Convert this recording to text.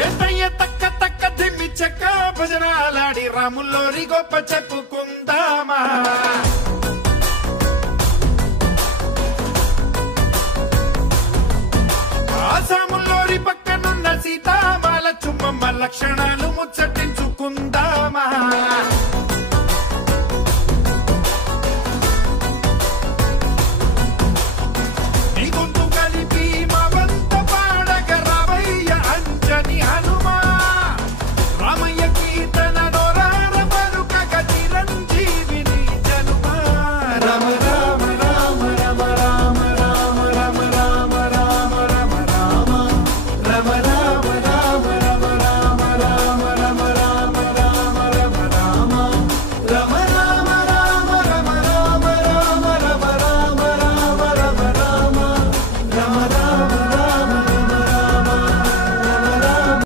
ఏతయ్య తక్క తక్క దిమ్మి చెక్క భజనాలాడి రాముల్లోరి గొప్ప చెప్పుకుందామా. ఆసాముల్లోరి పక్కనున్న సీతామాల చుమ్మమ్మ లక్షణాలు ముచ్చట